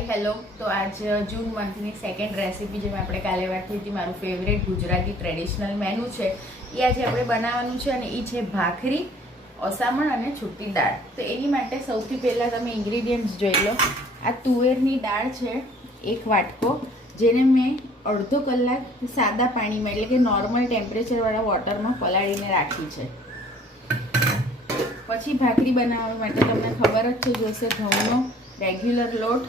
Hi hello. તો આજ જૂન મંથની second recipe જેમાં આપણે કાલે વાત થઈ હતી, મારું ફેવરેટ ગુજરાતી ટ્રેડિશનલ મેનુ છે એ આજે આપણે બનાવવાનું છે અને એ છે ભાખરી, ઓસામણ અને છૂટી દાળ. તો એની માટે સૌથી પહેલાં તમે ઇન્ગ્રીડિયન્ટ્સ જોઈ લો. આ તુવેરની દાળ છે 1 વાટકો, જેને મેં અડધો કલાક સાદા પાણીમાં એટલે કે નોર્મલ ટેમ્પરેચરવાળા વોટરમાં પલાળીને રાખી છે. પછી ભાખરી બનાવવા માટે તમને ખબર જ છે, જોશે ઘઉંનો રેગ્યુલર લોટ,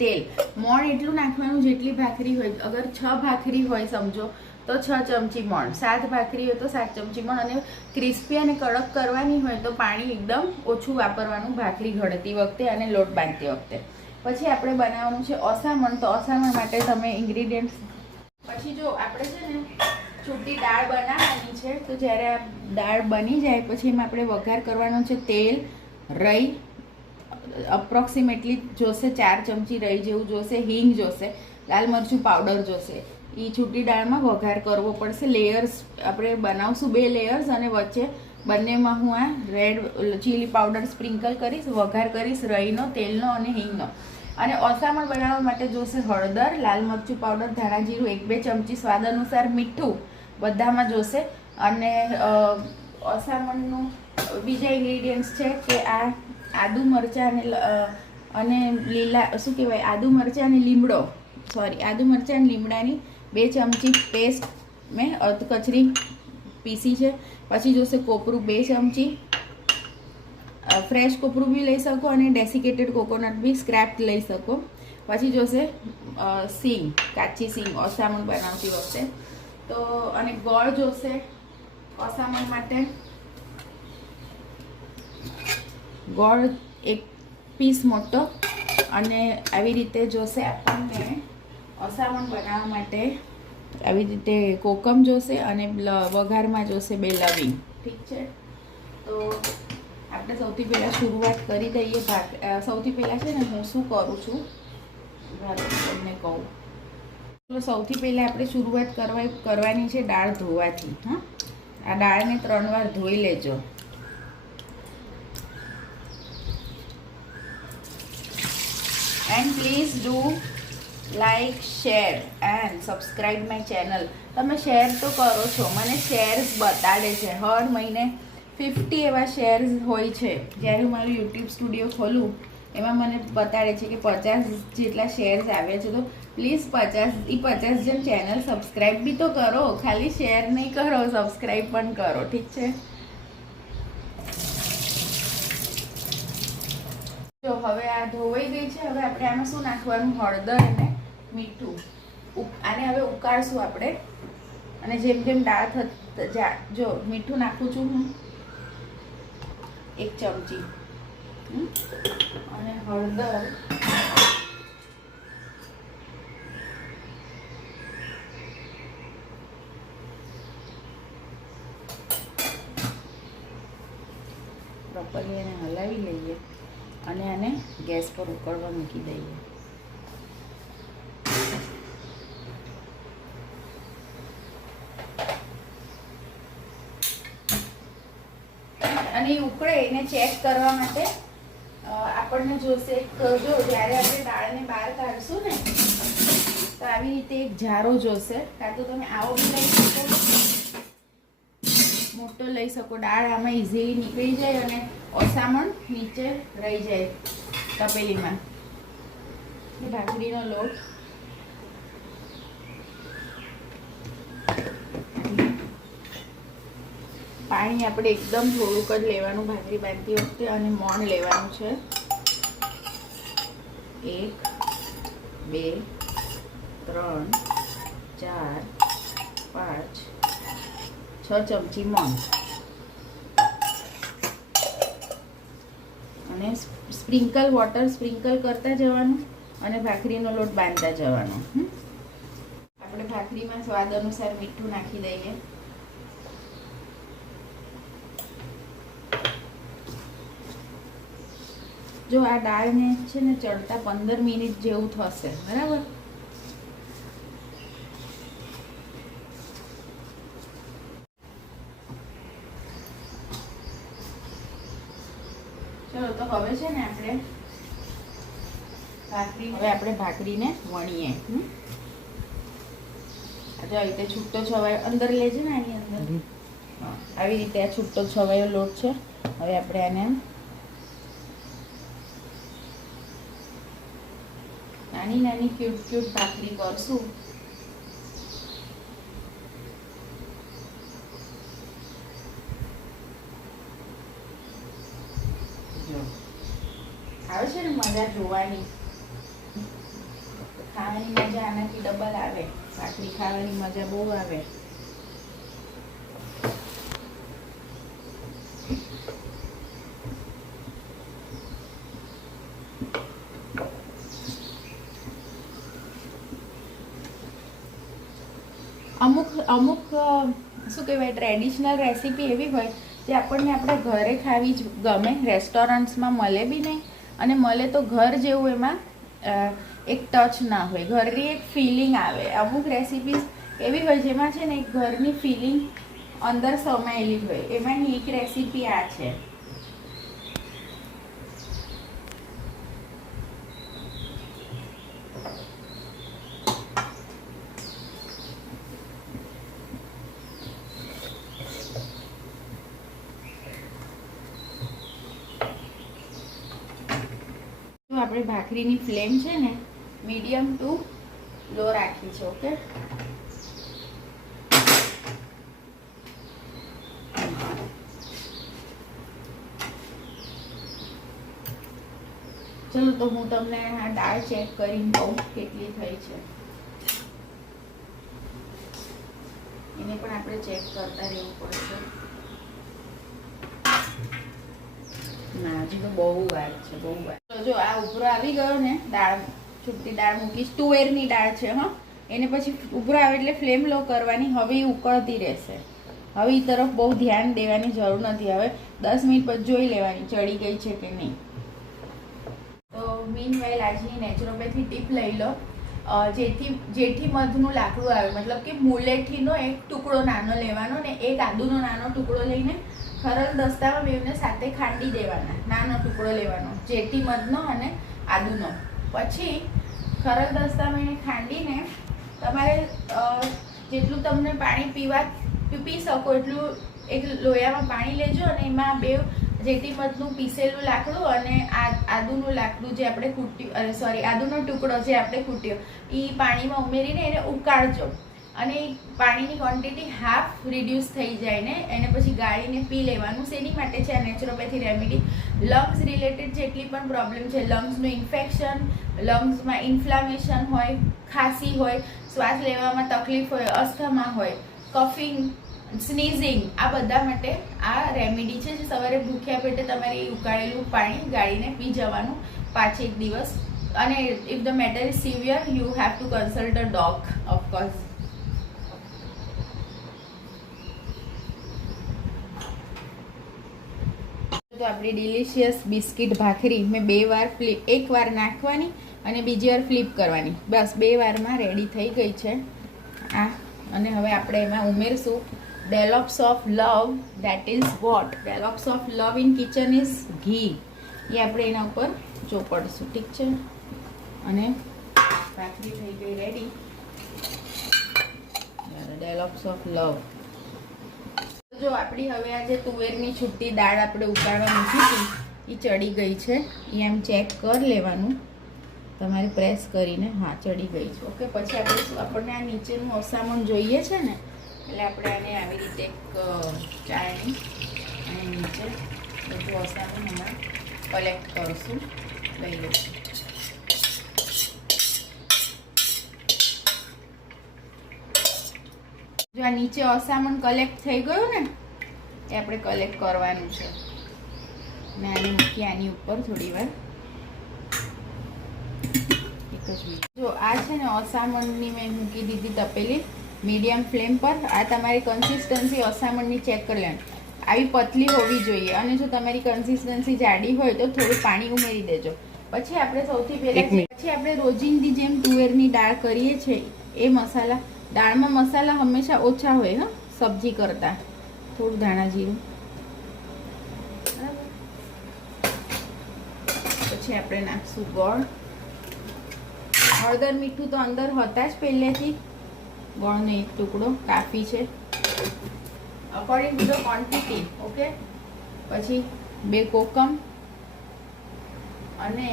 તેલ. મોણ એટલું નાખવાનું જેટલી ભાખરી હોય. અગર 6 ભાખરી હોય સમજો તો 6 ચમચી મોણ, 7 ભાખરી હોય તો 7 ચમચી મોણ. અને ક્રિસ્પી અને કડક કરવાની હોય તો પાણી એકદમ ઓછું વાપરવાનું ભાખરી ઘડતી વખતે અને લોટ બાંધતી વખતે. પછી આપણે બનાવવાનું છે ઓસામણ. તો ઓસામણ માટે તમે ઇન્ગ્રીડિયન્ટ્સ પછી જો આપણે છે ને છૂટી દાળ બનાવવાની છે. તો જ્યારે આ દાળ બની જાય પછી એમાં આપણે વઘાર કરવાનો છે. તેલ, રઈ અપ્રોક્સિમેટલી જોશે 4 ચમચી રઈ જેવું જોશે, હિંગ જોશે, લાલ મરચું પાવડર જોશે. એ છૂટી દાળમાં વઘાર કરવો પડશે. લેયર્સ આપણે બનાવશું 2 લેયર્સ, અને વચ્ચે બંનેમાં હું આ રેડ ચીલી પાવડર સ્પ્રિંકલ કરીશ, વઘાર કરીશ રઈનો, તેલનો અને હિંગનો. અને ઓસામણ બનાવવા માટે જોશે હળદર, લાલ મરચું પાવડર, ધાણા જીરું 1-2 ચમચી, સ્વાદ અનુસાર મીઠું બધામાં જોશે. અને ઓસામણનું બીજા ઇન્ગ્રીડિયન્ટ્સ છે કે આ આદુ મરચાં અને લીલા શું કહેવાય આદુ મરચાં અને લીમડો, આદુ મરચાં અને લીમડાની 2 ચમચી પેસ્ટ મેં અધકચરી પીસી છે. પછી જોશે કોપરું 2 ચમચી, ફ્રેશ કોપરું બી લઈ શકો અને ડેસિકેટેડ કોકોનટ બી સ્ક્રેપ્ડ લઈ શકો. પછી જોશે સીંગ, કાચી સીંગ ઓસામણ બનાવતી વખતે. તો અને ગોળ જોશે ઓસામણ માટે. ગોળ 1 પીસ મોટો. અને આવી રીતે જોશે આપણને ઓસામણ બનાવવા માટે આવી રીતે કોકમ જોશે અને વઘારમાં જોશે 2 લવિંગ. ઠીક છે, તો આપણે સૌથી પહેલાં શરૂઆત કરી દઈએ. સૌથી પહેલાં છે ને હું શું કરું છું તમને કહું. તો સૌથી પહેલાં આપણે શરૂઆત કરવાની છે દાળ ધોવાથી. હા, આ દાળને 3 વાર ધોઈ લેજો. And please do like, share and subscribe my channel. તમે શેર તો કરો છો, મને શેર્સ બતાડે છે. હર મહિને 50 એવા શેર્સ હોય છે. જ્યારે હું મારું યુટ્યુબ સ્ટુડિયો ખોલું એમાં મને બતાડે છે કે 50 જેટલા શેર્સ આવ્યા છે. તો પ્લીઝ 50 જણ ચેનલ સબસ્ક્રાઈબ બી તો કરો, ખાલી શેર નહીં કરો, સબસ્ક્રાઈબ પણ કરો. ઠીક છે, જો હવે આ ધોવાઈ ગઈ છે. હવે આપણે આમાં શું નાખવાનું? હળદર અને મીઠું. આને હવે ઉકાળશું આપણે. અને જેમ જેમ દાળ જો મીઠું નાખું છું હું 1 ચમચી, અને હળદર પ્રોપરલી એને હલાવી લઈએ અને આને ગેસ પર ઉકળવા મૂકી દઈએ. અને એ ઉકળે એને ચેક કરવા માટે આપણને જોશે જો જ્યારે આપણે દાળને બહાર કાઢશું ને તો આવી રીતે એક જારો જોશે. કાં તો તમે આવો બી લઈ શકો, મોટો લઈ શકો. દાળ આમાં ઇઝીલી નીકળી જાય અને ઓસામણ નીચે રહી જાય તપેલીમાં. ભાખરીનો લોટ પાણી આપણે એકદમ થોડુંક જ લેવાનું ભાખરી બાંધતી વખતે. અને મોણ લેવાનું છે 1, 2, 3, 4, 5, 6 ચમચી મોણ. અને સ્પ્રિંકલ વોટર સ્પ્રિંકલ કરતા જવાનું અને ભાખરીનો લોટ બાંધતા જવાનો. આપણે ભાખરીમાં સ્વાદ અનુસાર મીઠું નાખી દઈએ. જો આ દાળને છે ને ચડતા 15 મિનિટ જેવું થશે, બરાબર. ચલો તો હવે છે ને આપણે ભાખરી હવે આપણે ભાખરીને વણીએ. જો આવી રીતે છૂટો છવાયો અંદર લેજે ને, આની અંદર આવી રીતે આ છૂટો છવાયો લોટ છે. હવે આપણે આને નાની નાની ક્યુટ ક્યુટ ભાખરી કરશું. જો આવે છે ને મજા જોવાની, ખાવાની મજા આનાથી ડબલ આવે. ભાખરી ખાવાની મજા બહુ આવે. અમુક શું કહેવાય ટ્રેડિશનલ રેસીપી એવી હોય જે આપણને આપણા ઘરે ખાવી જ ગમે. રેસ્ટોરન્ટ્સમાં મળે બી નહીં, અને મળે તો ઘર જેવું એમાં એક ટચ ના હોય, ઘરની એક ફિલિંગ આવે. અમુક રેસીપીસ એવી હોય જેમાં છે ને એક ઘરની ફિલિંગ અંદર સમાયેલી હોય. એમાંની એક રેસીપી આ છે. આપણે ભાખરીની ફ્લેમ છે ને મીડિયમ ટુ લો રાખી છે. ઓકે, ચલો તો હું તમને આ દાળ ચેક કરીને કહું કેટલી થઈ છે. એને પણ આપણે ચેક કરતા રહેવું પડશે. ના, હજી તો બહુ વાર છે, બહુ વાર. તો જો આ ઉભરો આવી ગયો ને, દાળ છૂટી દાળ મૂકીશ, તુવેરની દાળ છે. હા, એને પછી ઉભરો આવે એટલે ફ્લેમ લો કરવાની. હવે એ ઉકળતી રહેશે. હવે એ તરફ બહુ ધ્યાન દેવાની જરૂર નથી. હવે 10 મિનિટ પછી જોઈ લેવાની ચડી ગઈ છે કે નહીં. તો મીનવાઇલ આજની નેચરોપેથી ટીપ લઈ લો. જેઠી મધનું લાકડું આવે, મતલબ કે મુલેઠીનો એક ટુકડો નાનો લેવાનો ને એક આદુનો નાનો ટુકડો લઈને ખરલ દસ્તામાં બેવને સાથે ખાંડી દેવાના. નાનો ટુકડો લેવાનો જેઠી મધનો અને આદુનો. પછી ખરલ દસ્તામાં એને ખાંડીને તમારે જેટલું તમને પાણી પી શકો એટલું એક લોયામાં પાણી લેજો, અને એમાં બે જેઠી મધનું પીસેલું લાકડું અને આદુનું લાકડું જે આપણે કૂટ્યું, આદુનો ટુકડો જે આપણે કૂટ્યો એ પાણીમાં ઉમેરીને એને ઉકાળજો. અને પાણીની ક્વોન્ટિટી હાફ રિડ્યુસ થઈ જાય ને એને પછી ગાળીને પી લેવાનું. શેની માટે છે આ નેચરોપેથી રેમેડી? લંગ્સ રિલેટેડ જેટલી પણ પ્રોબ્લેમ છે, લંગ્સનું ઇન્ફેક્શન, લંગ્સમાં ઇન્ફ્લામેશન હોય, ખાંસી હોય, શ્વાસ લેવામાં તકલીફ હોય, અસ્થમા હોય, કફિંગ, સ્નીઝિંગ, આ બધા માટે આ રેમેડી છે. જે સવારે ભૂખ્યા પેટે તમારે ઉકાળેલું પાણી ગાળીને પી જવાનું 5-1 દિવસ. અને if the matter is severe you have to consult a dog of course. તો આપણી ડિલિશિયસ બિસ્કિટ ભાખરી મેં 2 વાર એક વાર નાખવાની અને બીજી વાર ફ્લિપ કરવાની, બસ 2 વારમાં રેડી થઈ ગઈ છે આ. અને હવે આપણે એમાં ઉમેરશું dollops of love. That is what? Dollops of love in kitchen is ghee. એ આપણે એના ઉપર ચોપડશું. ઠીક છે? અને ભાખરી થઈ ગઈ રેડી. ડેલોપ્સ ઓફ લવ. જો આપણી હવે આ જે તુવેરની છૂટી દાળ આપણે ઉકાળવા મૂકી હતી એ ચડી ગઈ છે. એ એમ ચેક કરી લેવાનું તમારે પ્રેસ કરીને. હા, ચડી ગઈ છે. ઓકે, પછી આપણને આ નીચેનું અસામણ જોઈએ છે ને, એટલે આપણે આને આવી રીતે એક ચાળણી અને નીચે બધું અસામણ હમણાં કલેક્ટ કરશું. લઈ લઈશું. જો આ નીચે અસામણ કલેક્ટ થઈ ગયું ને એ આપણે કલેક્ટ કરવાનું છે. મેં આને મૂકી આની ઉપર થોડી વાર. એક જ મિનિટ. જો આ છે ને અસામણની મેં મૂકી દીધી તપેલી મીડિયમ ફ્લેમ પર. આ તમારી કન્સિસ્ટન્સી અસામણની ચેક કરી લેવાની. આવી પતલી હોવી જોઈએ. અને જો તમારી કન્સિસ્ટન્સી જાડી હોય તો થોડું પાણી ઉમેરી દેજો. પછી આપણે સૌથી પહેલાં પછી આપણે રોજિંદી જેમ તુવેરની દાળ કરીએ છીએ એ મસાલા. દાળમાં મસાલા હંમેશા ઓછા હોય હા સબ્જી કરતાં. થોડું ધાણા જીરું, બરાબર. પછી આપણે નાખશું ગોળ. હળદર મીઠું તો અંદર હતા જ પહેલેથી. ગોળનો એક ટુકડો કાફી છે, according to the quantity. Okay, પછી 2 કોકમ અને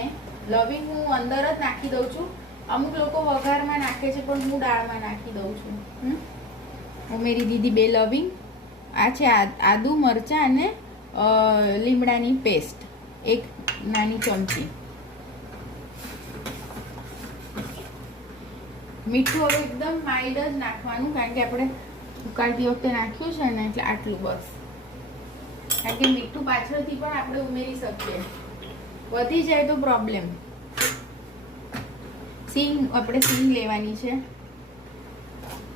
લવિંગ હું અંદર જ નાખી દઉં છું. અમુક લોકો વઘારમાં નાખે છે, પણ હું દાળમાં નાખી દઉં છું. ઉમેરી દીધી 2 લવિંગ. આ છે આદુ મરચાં અને લીમડાની પેસ્ટ 1 નાની ચમચી. મીઠું હવે એકદમ માઇલ્ડ જ નાખવાનું, કારણ કે આપણે ઉકાળતી વખતે નાખ્યું છે ને, એટલે આટલું બસ. કારણ કે મીઠું પાછળથી પણ આપણે ઉમેરી શકીએ, વધી જાય તો પ્રોબ્લેમ. સિંગ આપણે સિંગ લેવાની છે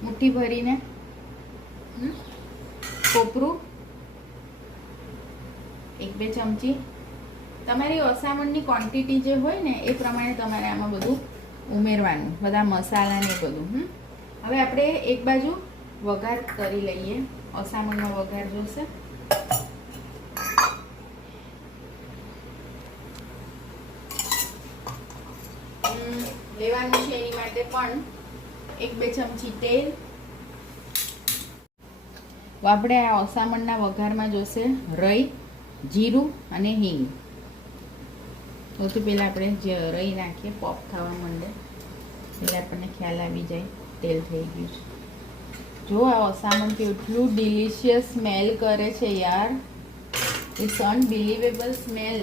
મુઠ્ઠી ભરીને. કોપરું 1-2 ચમચી. તમારી અસામણની ક્વોન્ટિટી જે હોય ને એ પ્રમાણે તમારે આમાં બધું ઉમેરવાનું, બધા મસાલા ને બધું. હવે આપણે એક બાજુ વઘાર કરી લઈએ. અસામણનો વઘાર જોશે. લેવાનું છે એની માટે પણ 1-2 ચમચી તેલ. આપણે આ અસામણના વઘારમાં જોશે રઈ, જીરું અને હિંગ. સૌથી પહેલાં આપણે જે રઈ નાખીએ, પોપ થવા માંડે એટલે આપણને ખ્યાલ આવી જાય તેલ થઈ ગયું છે. જો આ અસામણ કેટલું ડિલિશિયસ સ્મેલ કરે છે યાર, ઇટ્સ અનબિલીવેબલ સ્મેલ.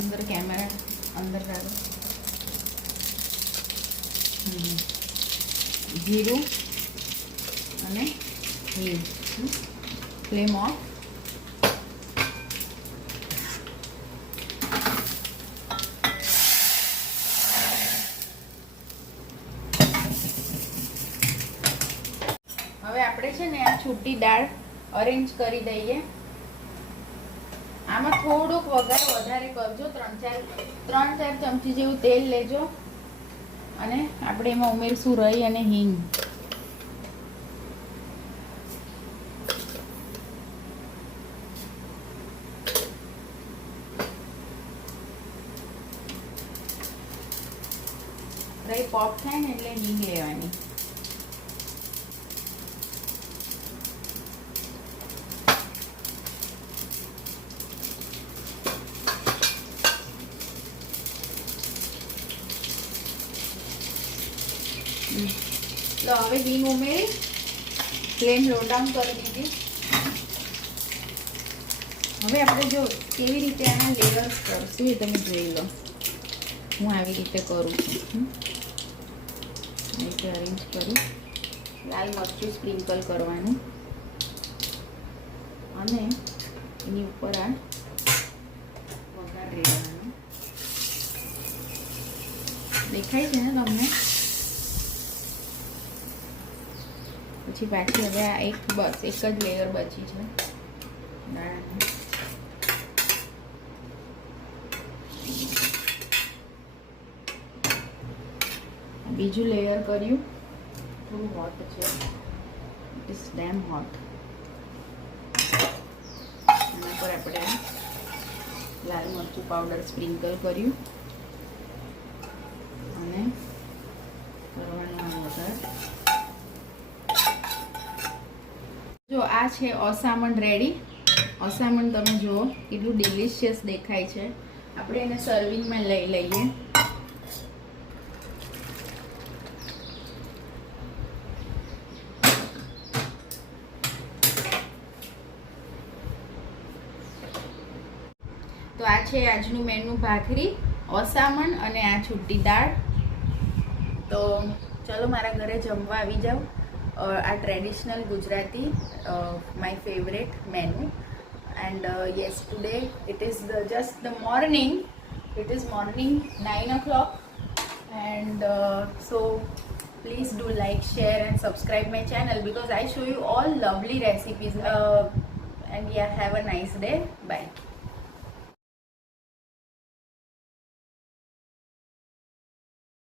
અંદર કેમેરા અંદર કાઢો. જીરું અને હિંગ. Flame of. હવે આપણે છે ને આ છૂટી દાળ અરેન્જ કરી દઈએ. આમાં થોડોક વઘાર વધારે કરજો, 3-4 ચમચી જેવું તેલ લેજો અને આપણે એમાં ઉમેરશું રઈ અને હિંગ. રઈ પોપ થાય ને એટલે હિંગ લેવાની. તો હવે હિંગ ઉમેરી ફ્લેમ લો ડાઉન કરી દીધી. હવે આપણે જો કેવી રીતે આના લેયર્સ કરશું એ તમે જોઈ લો. હું આવી રીતે કરું છું. રીતે અરેન્જ કરી લાલ મરચું સ્પ્રિંકલ કરવાનું અને એની ઉપર આ વઘાર રેડવાનો. દેખાય છે ને તમને? પછી પાછી હવે આ એક જ લેયર બચી છે દાળની. બીજું લેયર કર્યું. થોડું હોટ છે, ઇટ ઇઝ ડેમ હોટ. એના પર આપણે લાલ મરચું પાવડર સ્પ્રિંકલ કર્યું અને કરવાનો વઘાર. જો આ છે અસામણ રેડી. અસામણ તમે જુઓ કેટલું ડિલિશિયસ દેખાય છે. આપણે એને સર્વિંગમાં લઈ લઈએ. તો આ છે આજનું મેનુ, ભાખરી, અસામણ અને આ છૂટી દાળ. તો ચલો મારા ઘરે જમવા આવી જાઓ. આ traditional Gujarati my favourite menu. And yes, today it is just the morning. It is morning 9 o'clock, and so please do like, share and subscribe my channel because I show you all lovely recipes. And yeah, have a nice day. Bye.